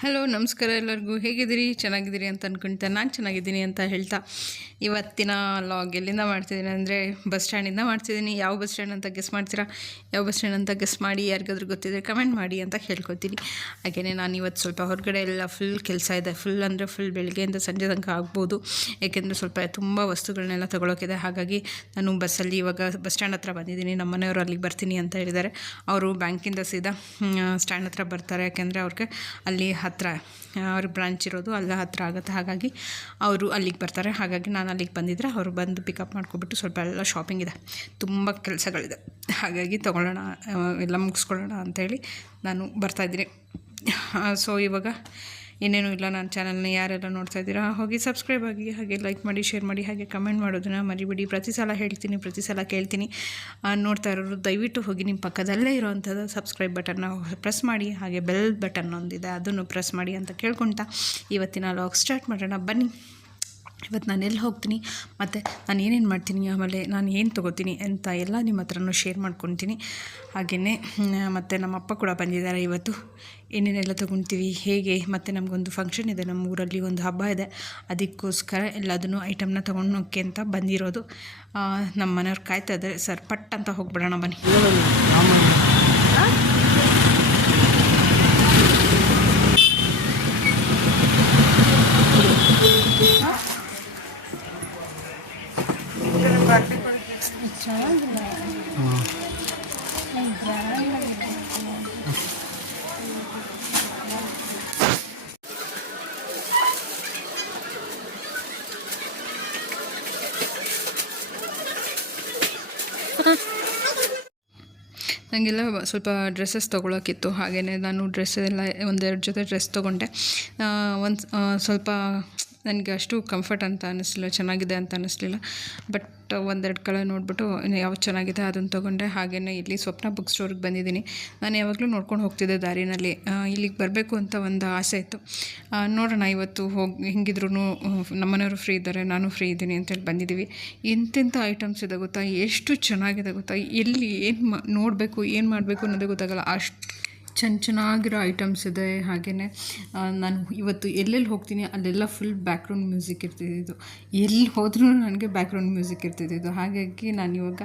Hello ನಮಸ್ಕಾರ ಎಲ್ಲರಿಗೂ. ಹೇಗಿದ್ದೀರಿ? ಚೆನ್ನಾಗಿದ್ದೀರಿ ಅಂತ ಅಂದ್ಕೊಳ್ತಾ ನಾನು ಚೆನ್ನಾಗಿದ್ದೀನಿ ಅಂತ ಹೇಳ್ತಾ ಇವತ್ತಿನ ಲಾಗ್ ಎಲ್ಲಿಂದ ಮಾಡ್ತಿದ್ದೀನಿ ಅಂದರೆ ಬಸ್ ಸ್ಟ್ಯಾಂಡಿಂದ ಮಾಡ್ತಿದ್ದೀನಿ. ಯಾವ ಬಸ್ ಸ್ಟ್ಯಾಂಡ್ ಅಂತ ಗೆಸ್ ಮಾಡ್ತೀರಾ? ಯಾವ ಬಸ್ ಸ್ಟ್ಯಾಂಡ್ ಅಂತ ಗೆಸ್ ಮಾಡಿ, ಯಾರಿಗಾದ್ರೂ ಗೊತ್ತಿದ್ರೆ ಕಮೆಂಟ್ ಮಾಡಿ ಅಂತ ಹೇಳ್ಕೊತೀನಿ. ಹಾಗೆಯೇ ನಾನು ಇವತ್ತು ಸ್ವಲ್ಪ ಹೊರಗಡೆ ಎಲ್ಲ ಫುಲ್ ಕೆಲಸ ಇದೆ. ಫುಲ್ ಬೆಳಗ್ಗೆಯಿಂದ ಸಂಜೆ ತನಕ ಆಗ್ಬೋದು. ಏಕೆಂದರೆ ಸ್ವಲ್ಪ ತುಂಬ ವಸ್ತುಗಳನ್ನೆಲ್ಲ ತೊಗೊಳೋಕ್ಕಿದೆ. ಹಾಗಾಗಿ ನಾನು ಬಸ್ಸಲ್ಲಿ ಇವಾಗ ಬಸ್ ಸ್ಟ್ಯಾಂಡ್ ಹತ್ರ ಬಂದಿದ್ದೀನಿ. ನಮ್ಮ ಮನೆಯವರು ಅಲ್ಲಿಗೆ ಬರ್ತೀನಿ ಅಂತ ಹೇಳಿದ್ದಾರೆ. ಅವರು ಬ್ಯಾಂಕಿಂದ ಸೀದಾ ಸ್ಟ್ಯಾಂಡ್ ಹತ್ರ ಬರ್ತಾರೆ. ಯಾಕೆಂದರೆ ಅವ್ರಿಗೆ ಅಲ್ಲಿ ಹತ್ತಿರ ಅವ್ರ ಬ್ರಾಂಚ್ ಇರೋದು ಅಲ್ಲ, ಹತ್ತಿರ ಆಗುತ್ತೆ. ಹಾಗಾಗಿ ಅವರು ಅಲ್ಲಿಗೆ ಬರ್ತಾರೆ. ಹಾಗಾಗಿ ನಾನು ಅಲ್ಲಿಗೆ ಬಂದಿದ್ದರೆ ಅವರು ಬಂದು ಪಿಕಪ್ ಮಾಡ್ಕೊಬಿಟ್ಟು ಸ್ವಲ್ಪ ಎಲ್ಲ ಶಾಪಿಂಗ್ ಇದೆ, ತುಂಬ ಕೆಲಸಗಳಿದೆ. ಹಾಗಾಗಿ ತೊಗೊಳ್ಳೋಣ, ಎಲ್ಲ ಮುಗಿಸ್ಕೊಳ್ಳೋಣ ಅಂಥೇಳಿ ನಾನು ಬರ್ತಾಯಿದ್ದೀನಿ. ಸೊ ಇವಾಗ ಏನೇನೂ ಇಲ್ಲ. ನನ್ನ ಚಾನಲ್ನ ಯಾರೆಲ್ಲ ನೋಡ್ತಾ ಇದ್ದೀರಾ ಹೋಗಿ ಸಬ್ಸ್ಕ್ರೈಬ್ ಆಗಿ, ಹಾಗೆ ಲೈಕ್ ಮಾಡಿ, ಶೇರ್ ಮಾಡಿ, ಹಾಗೆ ಕಮೆಂಟ್ ಮಾಡೋದನ್ನು ಮರಿಬೇಡಿ. ಪ್ರತಿ ಸಲ ಹೇಳ್ತೀನಿ, ಪ್ರತಿ ಸಲ ಕೇಳ್ತೀನಿ. ನೋಡ್ತಾ ಇರೋರು ದಯವಿಟ್ಟು ಹೋಗಿ ನಿಮ್ಮ ಪಕ್ಕದಲ್ಲೇ ಇರೋವಂಥದ್ದು ಸಬ್ಸ್ಕ್ರೈಬ್ ಬಟನ್ನ ಪ್ರೆಸ್ ಮಾಡಿ, ಹಾಗೆ ಬೆಲ್ ಬಟನ್ ಒಂದಿದೆ ಅದನ್ನು ಪ್ರೆಸ್ ಮಾಡಿ ಅಂತ ಕೇಳ್ಕೊಳ್ತಾ ಇವತ್ತಿನ ಲಾಗ್ ಸ್ಟಾರ್ಟ್ ಮಾಡೋಣ ಬನ್ನಿ. ಇವತ್ತು ನಾನು ಎಲ್ಲಿ ಹೋಗ್ತೀನಿ ಮತ್ತು ನಾನು ಏನೇನು ಮಾಡ್ತೀನಿ, ಆಮೇಲೆ ನಾನು ಏನು ತೊಗೋತೀನಿ ಅಂತ ಎಲ್ಲ ನಿಮ್ಮ ಹತ್ರನೂ ಶೇರ್ ಮಾಡ್ಕೊತೀನಿ. ಹಾಗೆಯೇ ಮತ್ತು ನಮ್ಮ ಅಪ್ಪ ಕೂಡ ಬಂದಿದ್ದಾರೆ. ಇವತ್ತು ಏನೇನೆಲ್ಲ ತೊಗೊಳ್ತೀವಿ, ಹೇಗೆ, ಮತ್ತು ನಮಗೊಂದು ಫಂಕ್ಷನ್ ಇದೆ, ನಮ್ಮ ಊರಲ್ಲಿ ಒಂದು ಹಬ್ಬ ಇದೆ. ಅದಕ್ಕೋಸ್ಕರ ಎಲ್ಲದನ್ನು ಐಟಮ್ನ ತೊಗೊಂಡೋಕ್ಕೆ ಅಂತ ಬಂದಿರೋದು. ನಮ್ಮ ಮನೆಯವ್ರು ಕಾಯ್ತಾ ಇದ್ದಾರೆ. ಸರ್ ಪಟ್ ಅಂತ ಹೋಗ್ಬಿಡೋಣ ಬನ್ನಿ. ನನಗೆಲ್ಲ ಸ್ವಲ್ಪ ಡ್ರೆಸ್ಸಸ್ ತೊಗೊಳೋಕ್ಕಿತ್ತು. ಹಾಗೆಯೇ ನಾನು ಡ್ರೆಸ್ ಎಲ್ಲ ಒಂದೆರಡು ಜೊತೆ ಡ್ರೆಸ್ ತೊಗೊಂಡೆ. ಸ್ವಲ್ಪ ನನಗೆ ಅಷ್ಟು ಕಂಫರ್ಟ್ ಅಂತ ಅನ್ನಿಸ್ಲಿಲ್ಲ, ಚೆನ್ನಾಗಿದೆ ಅಂತ ಅನ್ನಿಸ್ಲಿಲ್ಲ. ಬಟ್ ಒಂದೆರಡು ಕಲರ್ ನೋಡಿಬಿಟ್ಟು ಯಾವ್ದು ಚೆನ್ನಾಗಿದೆ ಅದನ್ನು ತೊಗೊಂಡೆ. ಹಾಗೆಯೇ ಇಲ್ಲಿ ಸ್ವಪ್ನ ಬುಕ್ ಸ್ಟೋರಿಗೆ ಬಂದಿದ್ದೀನಿ. ನಾನು ಯಾವಾಗಲೂ ನೋಡ್ಕೊಂಡು ಹೋಗ್ತಿದ್ದೆ ದಾರಿನಲ್ಲಿ. ಇಲ್ಲಿಗೆ ಬರಬೇಕು ಅಂತ ಒಂದು ಆಸೆ ಇತ್ತು. ನೋಡೋಣ ಇವತ್ತು ಹೋಗಿ, ಹೆಂಗಿದ್ರು ನಮ್ಮನೆಯವರು ಫ್ರೀ ಇದ್ದಾರೆ, ನಾನು ಫ್ರೀ ಇದ್ದೀನಿ ಅಂತೇಳಿ ಬಂದಿದ್ದೀವಿ. ಎಂತೆಂಥ ಐಟಮ್ಸ್ ಇದೆ ಗೊತ್ತಾ, ಎಷ್ಟು ಚೆನ್ನಾಗಿದೆ ಗೊತ್ತಾ. ಎಲ್ಲಿ ಏನು ನೋಡಬೇಕು, ಏನು ಮಾಡಬೇಕು ಅನ್ನೋದೇ ಗೊತ್ತಾಗಲ್ಲ, ಅಷ್ಟು ಚೆನ್ನಾಗಿರೋ ಐಟಮ್ಸ್ ಇದೆ. ಹಾಗೆಯೇ ನಾನು ಇವತ್ತು ಎಲ್ಲೆಲ್ಲಿ ಹೋಗ್ತೀನಿ ಅಲ್ಲೆಲ್ಲ ಫುಲ್ ಬ್ಯಾಕ್ಗ್ರೌಂಡ್ ಮ್ಯೂಸಿಕ್ ಇರ್ತಿದ್ದು. ಎಲ್ಲಿ ಹೋದ್ರೂ ನನಗೆ ಬ್ಯಾಕ್ಗ್ರೌಂಡ್ ಮ್ಯೂಸಿಕ್ ಇರ್ತಿದ್ದು. ಹಾಗಾಗಿ ನಾನು ಇವಾಗ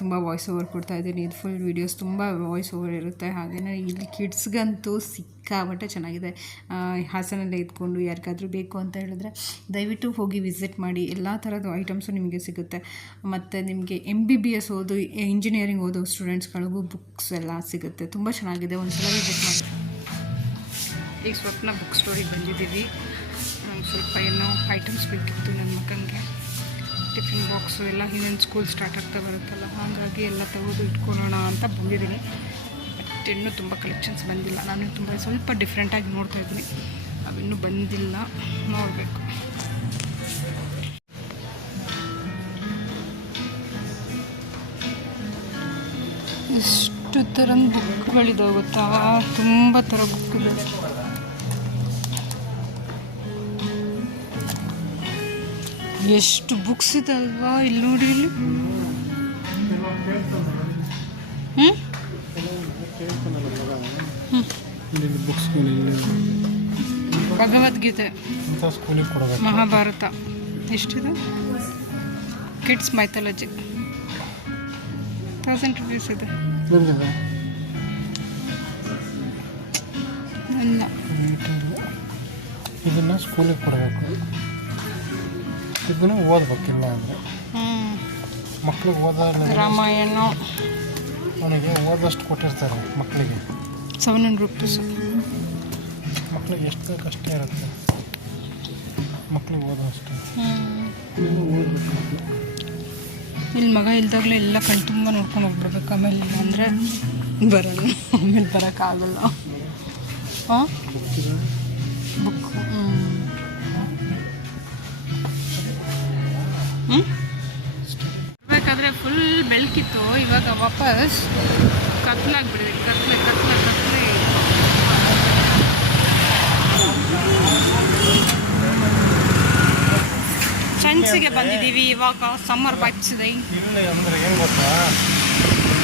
ತುಂಬ ವಾಯ್ಸ್ ಓವರ್ ಕೊಡ್ತಾಯಿದ್ದೀನಿ. ಇದು ಫುಲ್ ವೀಡಿಯೋಸ್ ತುಂಬ ವಾಯ್ಸ್ ಓವರ್ ಇರುತ್ತೆ. ಹಾಗೆಯೇ ಇಲ್ಲಿ ಕಿಡ್ಸ್ಗಂತೂ ಸಿಕ್ಕಾಪಟ್ಟೆ ಚೆನ್ನಾಗಿದೆ. ಹಾಸನಲ್ಲೇ ಇದ್ಕೊಂಡು ಯಾರಿಗಾದರೂ ಬೇಕು ಅಂತ ಹೇಳಿದ್ರೆ ದಯವಿಟ್ಟು ಹೋಗಿ ವಿಸಿಟ್ ಮಾಡಿ. ಎಲ್ಲ ಥರದ ಐಟಮ್ಸು ನಿಮಗೆ ಸಿಗುತ್ತೆ. ಮತ್ತು ನಿಮಗೆ MBBS ಓದು, ಇಂಜಿನಿಯರಿಂಗ್ ಓದೋ ಸ್ಟೂಡೆಂಟ್ಸ್ಗಳಿಗೂ ಬುಕ್ಸ್ ಎಲ್ಲ ಸಿಗುತ್ತೆ. ತುಂಬ ಚೆನ್ನಾಗಿದೆ, ಒಂದು ಸಲ ವಿಸಿಟ್ ಮಾಡಿ. ಈಗ ಸ್ವಪ್ನ ಬುಕ್ ಸ್ಟೋರಿಗೆ ಬಂದಿದ್ದೀವಿ. ಸ್ವಲ್ಪ ಏನೋ ಐಟಮ್ಸ್ ಬೇಕಿತ್ತು ನನ್ನ ಮಗನಿಗೆ. ಟಿಫಿನ್ ಬಾಕ್ಸು ಎಲ್ಲ ಇನ್ನೇನು ಸ್ಕೂಲ್ ಸ್ಟಾರ್ಟ್ ಆಗ್ತಾ ಬರುತ್ತಲ್ಲ, ಹಾಗಾಗಿ ಎಲ್ಲ ತೆಗೆದು ಇಟ್ಕೊಳ್ಳೋಣ ಅಂತ ಬಂದಿದ್ದೀನಿ. ಬಟ್ ಇನ್ನೂ ತುಂಬ ಕಲೆಕ್ಷನ್ಸ್ ಬಂದಿಲ್ಲ. ನಾನು ಸ್ವಲ್ಪ ಡಿಫ್ರೆಂಟಾಗಿ ನೋಡ್ತಾಯಿದ್ದೀನಿ, ಅವಿನ್ನೂ ಬಂದಿಲ್ಲ, ನೋಡಬೇಕು. ಎಷ್ಟು ಥರದ ಬುಕ್ಗಳಿದಾವೆ ಗೊತ್ತಾ, ತುಂಬ ಥರ ಬುಕ್ ಇದೆ. ಎಷ್ಟು ಬುಕ್ಸ್ ಇದೆ ಅಲ್ವಾ, ಇಲ್ಲಿ ನೋಡಿ. ಇಲ್ಲಿ ಭಗವದ್ಗೀತೆ, ಮಹಾಭಾರತ, ಎಷ್ಟಿದೆ. ಕಿಡ್ಸ್ ಮೈಥಾಲಜಿ 1000 ರೂಪೀಸ್ ಇದೆ. ಇಲ್ಲ, ಇದನ್ನು ಸ್ಕೂಲಿಗೆ ಕೊಡಬೇಕು, ಇದನ್ನು ಓದಬೇಕಿಲ್ಲ ಅಂದರೆ ಮಕ್ಳಿಗೆ ಓದೋದು. ರಾಮಾಯಣ ಅವನಿಗೆ ಓದೋಷ್ಟು ಕೊಟ್ಟಿರ್ತಾರೆ ಮಕ್ಕಳಿಗೆ 700 ರೂಪೀಸ್. ಮಕ್ಳಿಗೆ ಎಷ್ಟು ಬೇಕು ಅಷ್ಟೇ ಇರುತ್ತೆ, ಮಕ್ಳಿಗೆ ಓದೋಷ್ಟು ಓದಬೇಕು. ಇಲ್ಲಿ ಮಗ ಇಲ್ದಾಗಲೇ ಎಲ್ಲ ಕಣ್ ತುಂಬ ನೋಡ್ಕೊಂಡು ಹೋಗ್ಬಿಡ್ಬೇಕು. ಆಮೇಲೆ ಇಲ್ಲ ಅಂದರೆ ಬರೋಣ, ಆಮೇಲೆ ಬರೋಕ್ಕಾಗಲ್ಲ. ಹಾಂ, ಬುಕ್ ಬೇಕಾದರೆ ಫುಲ್ ಬೆಳಕಿತ್ತು. ಇವಾಗ ವಾಪಸ್ ಕತ್ಲಾಗ್ಬಿಡಿದೆ. ಕತ್ಲೆ ಸೈನ್ಸಿಗೆ ಬಂದಿದ್ದೀವಿ. ಇವಾಗ ಸಮ್ಮರ್ ವೈಬ್ಸ್ ಇದೆ.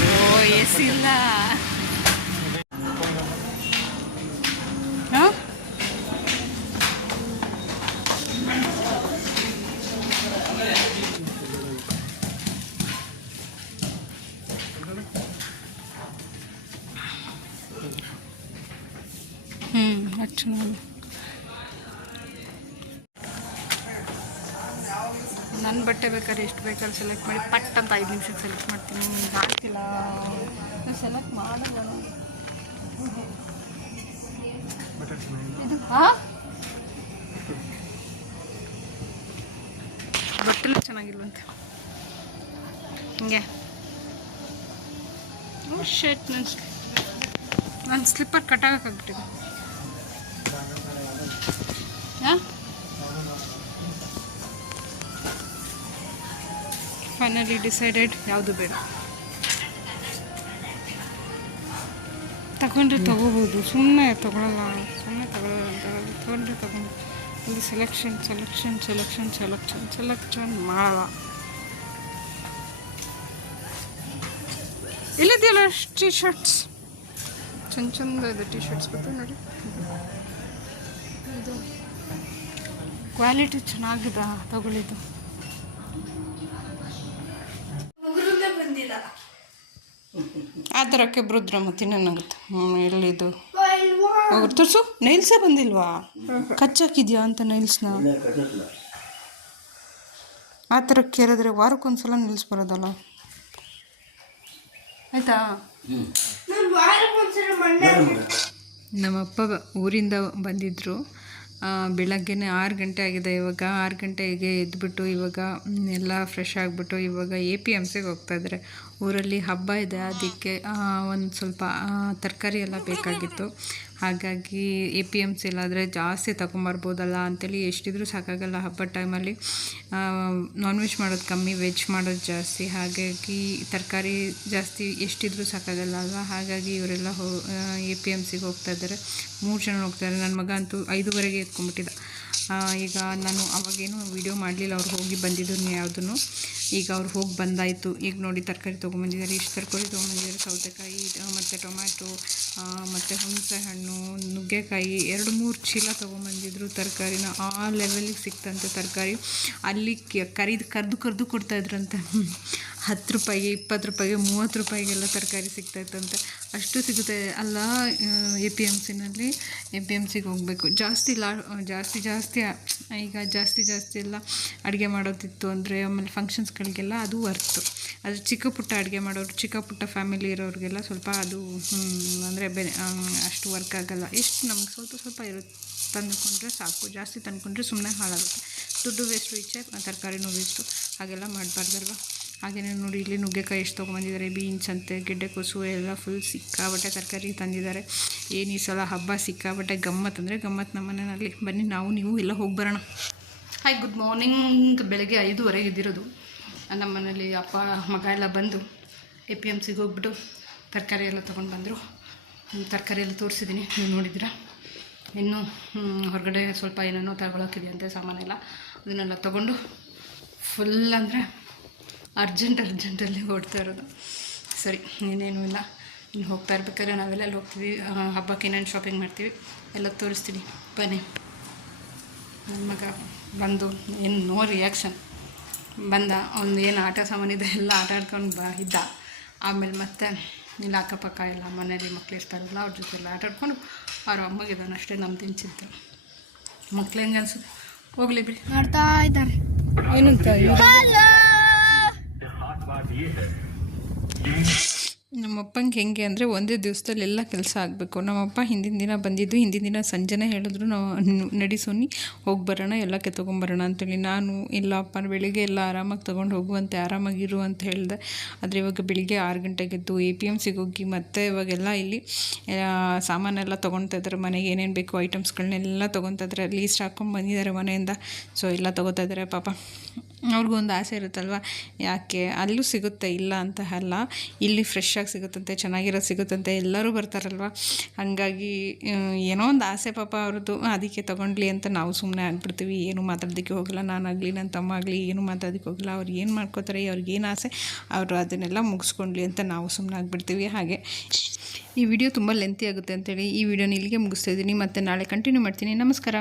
ಓ AC ಇಲ್ಲ. ಹಾಂ ಅದು ಚೆನ್ನಾಗಿ. ನನ್ನ ಬಟ್ಟೆ ಬೇಕಾದ್ರೆ ಎಷ್ಟು ಬೇಕಾದ್ರೆ ಸೆಲೆಕ್ಟ್ ಮಾಡಿ ಪಟ್ ಅಂತ 5 ನಿಮಿಷಕ್ಕೆ ಸೆಲೆಕ್ಟ್ ಮಾಡ್ತೀನಿ. ಆಗ್ತಿಲ್ಲ ಸೆಲೆಕ್ಟ್ ಮಾಡೋದು ಇದು. ಬಟ್ಟೆಲ್ಲ ಚೆನ್ನಾಗಿಲ್ವಂತೆ ಹಿಂಗೆ. ಶರ್ಟ್ ನನ್ನ ಸ್ಲಿಪ್ಪರ್ ಕಟ್ಟಾಗಕ್ಕಾಗ್ಬಿಟ್ಟಿದೆ. ಹಾಂ, ಫೈನಲಿ ಡಿಸೈಡೆಡ್ ಯಾವುದು ಬೇಡ. ತಗೊಂಡ್ರೆ ತೊಗೋಬೋದು, ಸುಮ್ಮನೆ ತೊಗೊಳಲ್ಲ. ತೊಗೊಂಡ್ರೆ ತೊಗೊಂಡು ಇಲ್ಲಿ ಸೆಲೆಕ್ಷನ್ ಮಾಡಲ್ಲ. ಇಲ್ಲದೆಯಲ್ಲ ಟೀ ಶರ್ಟ್ಸ್ ಚಂದ ಇದೆ. ಟೀ ಶರ್ಟ್ಸ್ ಬಿಟ್ಟು ನೋಡಿ, ಇದು ಕ್ವಾಲಿಟಿ ಚೆನ್ನಾಗಿದೆ, ತಗೊಳ್ಳಿದ್ದು. ಆ ಥರಕ್ಕೆ ಬರುದ್ರ ಮತ್ತೆ ಇನ್ನೇನಾಗುತ್ತೆ. ಎಲ್ಲಿದು ಹೋಗ್ರು ತೋರಿಸು. ನೈಲ್ಸೇ ಬಂದಿಲ್ವಾ? ಕಚ್ಚಾಕಿದ್ಯಾ ಅಂತ ನೈಲ್ಸ್ನ? ಆ ಥರಕ್ಕೆ ಕೇಳಿದ್ರೆ ವಾರಕ್ಕೊಂದ್ಸಲ ನೈಲ್ಸ್ ಬರೋದಲ್ಲ. ಆಯಿತಾ? ನಮ್ಮಪ್ಪ ಊರಿಂದ ಬಂದಿದ್ದರು. ಬೆಳಗ್ಗೆನೇ 6 ಗಂಟೆ ಆಗಿದೆ. ಇವಾಗ 6 ಗಂಟೆಗೆ ಎದ್ಬಿಟ್ಟು ಇವಾಗ ಎಲ್ಲ ಫ್ರೆಶ್ ಆಗಿಬಿಟ್ಟು ಇವಾಗ APMCಗೆ ಹೋಗ್ತಾಯಿದ್ದಾರೆ. ಊರಲ್ಲಿ ಹಬ್ಬ ಇದೆ, ಅದಕ್ಕೆ ಒಂದು ಸ್ವಲ್ಪ ತರಕಾರಿ ಎಲ್ಲ ಬೇಕಾಗಿತ್ತು. ಹಾಗಾಗಿ APMC ಇಲ್ಲಾದರೆ ಜಾಸ್ತಿ ತೊಗೊಂಬರ್ಬೋದಲ್ಲ ಅಂತೇಳಿ. ಎಷ್ಟಿದ್ರೂ ಸಾಕಾಗಲ್ಲ ಹಬ್ಬದ ಟೈಮಲ್ಲಿ. ನಾನ್ ವೆಜ್ ಮಾಡೋದು ಕಮ್ಮಿ, ವೆಜ್ ಮಾಡೋದು ಜಾಸ್ತಿ. ಹಾಗಾಗಿ ತರಕಾರಿ ಜಾಸ್ತಿ ಎಷ್ಟಿದ್ರೂ ಸಾಕಾಗಲ್ಲ ಅಲ್ವಾ. ಹಾಗಾಗಿ ಇವರೆಲ್ಲ APMCಗೆ ಹೋಗ್ತಾಯಿದ್ದಾರೆ. 3 ಜನ ಹೋಗ್ತಾರೆ. ನನ್ನ ಮಗ ಅಂತೂ 5:30ಗೆ ಎತ್ಕೊಂಡ್ಬಿಟ್ಟಿದ್ದ. ಈಗ ನಾನು ಅವಾಗೇನು ವೀಡಿಯೋ ಮಾಡಲಿಲ್ಲ, ಅವ್ರು ಹೋಗಿ ಬಂದಿದ್ದು ಯಾವುದೂ. ಈಗ ಅವ್ರು ಹೋಗಿ ಬಂದಾಯಿತು. ಈಗ ನೋಡಿ ತರಕಾರಿ ತೊಗೊಂಬಂದಿದ್ದಾರೆ. ಇಷ್ಟು ತರಕಾರಿ ತೊಗೊಂಬಂದಿದ್ದಾರೆ. ಸೌತೆಕಾಯಿ ಮತ್ತು ಟೊಮ್ಯಾಟೊ ಮತ್ತು ಹುಣಸೆ ಹಣ್ಣು, ನುಗ್ಗೆಕಾಯಿ 2-3 ಚೀಲ ತೊಗೊಂಬಂದಿದ್ರು. ತರಕಾರಿನ ಆ ಲೆವೆಲಿಗೆ ಸಿಕ್ತಂತೆ ತರಕಾರಿ. ಅಲ್ಲಿ ಕರೆದು ಕೊಡ್ತಾಯಿದ್ರಂತೆ. 10 ರೂಪಾಯಿಗೆ, 20 ರೂಪಾಯಿಗೆ, 30 ರೂಪಾಯಿಗೆಲ್ಲ ತರಕಾರಿ ಸಿಗ್ತಾಯಿತ್ತಂತೆ. ಅಷ್ಟು ಸಿಗುತ್ತೆ ಅಲ್ಲ APMCನಲ್ಲಿ. APMCಗೆ ಹೋಗಬೇಕು. ಜಾಸ್ತಿ ಈಗ ಜಾಸ್ತಿ ಎಲ್ಲ ಅಡುಗೆ ಮಾಡೋದಿತ್ತು ಅಂದರೆ, ಆಮೇಲೆ ಫಂಕ್ಷನ್ಸ್ಗಳಿಗೆಲ್ಲ ಅದು ವರ್ತು. ಅದು ಚಿಕ್ಕ ಪುಟ್ಟ ಅಡುಗೆ ಮಾಡೋರು, ಚಿಕ್ಕ ಪುಟ್ಟ ಫ್ಯಾಮಿಲಿ ಇರೋರಿಗೆಲ್ಲ ಸ್ವಲ್ಪ ಅದು ಅಂದರೆ ಅಷ್ಟು ವರ್ಕ್ ಆಗೋಲ್ಲ. ಎಷ್ಟು ನಮ್ಗೆ ಸ್ವಲ್ಪ ಇರುತ್ತೆ ತಂದುಕೊಂಡ್ರೆ ಸಾಕು. ಜಾಸ್ತಿ ತಂದುಕೊಂಡ್ರೆ ಸುಮ್ಮನೆ ಹಾಳಾಗುತ್ತೆ. ದುಡ್ಡು ವೇಸ್ಟು, ಈಚೆ ತರಕಾರಿನೂ ವೇಸ್ಟು. ಹಾಗೆಲ್ಲ ಮಾಡಬಾರ್ದಲ್ವ. ಹಾಗೆಯೇ ನೋಡಿ, ಇಲ್ಲಿ ನುಗ್ಗೆಕಾಯಿ ಎಷ್ಟು ತೊಗೊಂಬಂದಿದ್ದಾರೆ. ಬೀನ್ಸ್ ಅಂತೆ, ಗೆಡ್ಡೆಕೋಸು ಎಲ್ಲ ಫುಲ್ ಸಿಕ್ಕಾಬಟ್ಟೆ ತರಕಾರಿ ತಂದಿದ್ದಾರೆ. ಏನು ಈ ಸಲ ಹಬ್ಬ ಸಿಕ್ಕಾಬಟ್ಟೆ ಗಮ್ಮತ್ತು ಅಂದರೆ ಗಮ್ಮತ್ತು ನಮ್ಮ ಮನೆಯಲ್ಲಿ. ಬನ್ನಿ ನೀವು ಎಲ್ಲ ಹೋಗಿ ಬರೋಣ. Hi, good morning. ಬೆಳಗ್ಗೆ 5:30 ಇದ್ದಿರೋದು. ನಮ್ಮ ಮನೇಲಿ ಅಪ್ಪ ಮಗ ಎಲ್ಲ ಬಂದು APMCಗೆ ಹೋಗ್ಬಿಟ್ಟು ತರಕಾರಿ ಎಲ್ಲ ತೊಗೊಂಡು ಬಂದರು. ತರಕಾರಿ ಎಲ್ಲ ತೋರಿಸಿದ್ದೀನಿ, ನೀವು ನೋಡಿದ್ದೀರಾ. ಇನ್ನು ಹೊರಗಡೆ ಸ್ವಲ್ಪ ಏನೇನೋ ತಗೊಳಕ್ಕಿದೆಯಂತೆ ಸಾಮಾನೆಲ್ಲ. ಅದನ್ನೆಲ್ಲ ತೊಗೊಂಡು ಫುಲ್ ಅಂದರೆ ಅರ್ಜೆಂಟಲ್ಲಿ ಓಡ್ತಾ ಇರೋದು. ಸರಿ, ಇನ್ನೇನೂ ಇಲ್ಲ. ಇನ್ನು ಹೋಗ್ತಾ ಇರ್ಬೇಕಾದ್ರೆ ನಾವೆಲ್ಲ ಹೋಗ್ತೀವಿ. ಹಬ್ಬಕ್ಕೆ ಏನೇನು ಶಾಪಿಂಗ್ ಮಾಡ್ತೀವಿ ಎಲ್ಲ ತೋರಿಸ್ತೀನಿ, ಬನ್ನಿ. ನನ್ನ ಮಗ ಬಂದು ಏನು ನೋ ರಿಯಾಕ್ಷನ್. ಬಂದ, ಒಂದು ಏನು ಆಟ ಸಾಮಾನಿದೆ ಎಲ್ಲ ಆಟ ಆಡ್ಕೊಂಡು ಇದ್ದ. ಆಮೇಲೆ ಮತ್ತೆ ಇಲ್ಲಿ ಅಕ್ಕಪಕ್ಕ ಎಲ್ಲ ಮನೇಲಿ ಮಕ್ಳು ಇರ್ತಾರಲ್ಲ, ಅವ್ರ ಜೊತೆ ಎಲ್ಲ ಆಟ ಆಡ್ಕೊಂಡು ಅವ್ರ ಅಮ್ಮಗಿದ್ದಾನೆ ಅಷ್ಟೇ. ನಮ್ದು ಚಿಂತೆ. ಮಕ್ಳು ಹೆಂಗೆ ಅನ್ಸುತ್ತೆ, ಹೋಗ್ಲಿ ಬಿಡಿ, ಆಡ್ತಾ ಇದ್ದಾರೆ. ಏನಂತ ನಮ್ಮಪ್ಪಂಗೆ ಹೆಂಗೆ ಅಂದರೆ ಒಂದೇ ದಿವಸದಲ್ಲಿ ಎಲ್ಲ ಕೆಲಸ ಆಗಬೇಕು. ನಮ್ಮಪ್ಪ ಹಿಂದಿನ ದಿನ ಸಂಜೆನೇ ಹೇಳಿದ್ರು, ನಾವು ನಡಿ ಸೋನಿ ಹೋಗಿ ಬರೋಣ, ಎಲ್ಲಕ್ಕೆ ತೊಗೊಂಬರೋಣ ಅಂತೇಳಿ. ನಾನು ಇಲ್ಲಪ್ಪ ಬೆಳಿಗ್ಗೆ ಎಲ್ಲ ಆರಾಮಾಗಿ ತೊಗೊಂಡು ಹೋಗುವಂತೆ, ಆರಾಮಾಗಿರು ಅಂತ ಹೇಳಿದೆ. ಆದರೆ ಇವಾಗ ಬೆಳಿಗ್ಗೆ 6 ಗಂಟೆಗೆದ್ದು APMCಗೆ ಹೋಗಿ ಮತ್ತೆ ಇವಾಗೆಲ್ಲ ಇಲ್ಲಿ ಸಾಮಾನೆಲ್ಲ ತೊಗೊಳ್ತಾ ಇದ್ದಾರೆ. ಮನೆಗೆ ಏನೇನು ಬೇಕು ಐಟಮ್ಸ್ಗಳನ್ನೆಲ್ಲ ತೊಗೊತಾ ಇದ್ದಾರೆ. ಲೀಸ್ಟ್ ಹಾಕ್ಕೊಂಡು ಬಂದಿದ್ದಾರೆ ಮನೆಯಿಂದ. ಸೊ ಎಲ್ಲ ತೊಗೋತಾ ಇದ್ದಾರೆ. ಪಾಪ ಅವ್ರಿಗೂ ಒಂದು ಆಸೆ ಇರುತ್ತಲ್ವ, ಯಾಕೆ ಅಲ್ಲೂ ಸಿಗುತ್ತೆ ಇಲ್ಲ ಅಂತ ಅಲ್ಲ, ಇಲ್ಲಿ ಫ್ರೆಶ್ ಆಗಿ ಸಿಗುತ್ತಂತೆ, ಚೆನ್ನಾಗಿರೋದು ಸಿಗುತ್ತಂತೆ, ಎಲ್ಲರೂ ಬರ್ತಾರಲ್ವ. ಹಾಗಾಗಿ ಏನೋ ಒಂದು ಆಸೆ ಪಾಪ ಅವ್ರದ್ದು. ಅದಕ್ಕೆ ತೊಗೊಂಡ್ಲಿ ಅಂತ ನಾವು ಸುಮ್ಮನೆ ಆಗ್ಬಿಡ್ತೀವಿ. ಏನು ಮಾತಾಡೋದಕ್ಕೆ ಹೋಗಲ್ಲ. ನಾನಾಗಲಿ ನನ್ನ ತಮ್ಮ ಆಗಲಿ ಏನು ಮಾತಾಡೋದಕ್ಕೆ ಹೋಗಲ್ಲ. ಅವ್ರು ಏನು ಮಾಡ್ಕೋತಾರೆ, ಅವ್ರಿಗೇನು ಆಸೆ ಅವರು ಅದನ್ನೆಲ್ಲ ಮುಗಿಸ್ಕೊಂಡ್ಲಿ ಅಂತ ನಾವು ಸುಮ್ಮನೆ ಆಗಿಬಿಡ್ತೀವಿ. ಹಾಗೆ ಈ ವಿಡಿಯೋ ತುಂಬ ಲೆಂತಿ ಆಗುತ್ತೆ ಅಂತೇಳಿ ಈ ವಿಡಿಯೋನ ಇಲ್ಲಿಗೆ ಮುಗಿಸ್ತಾ ಇದ್ದೀನಿ. ಮತ್ತು ನಾಳೆ ಕಂಟಿನ್ಯೂ ಮಾಡ್ತೀನಿ. ನಮಸ್ಕಾರ.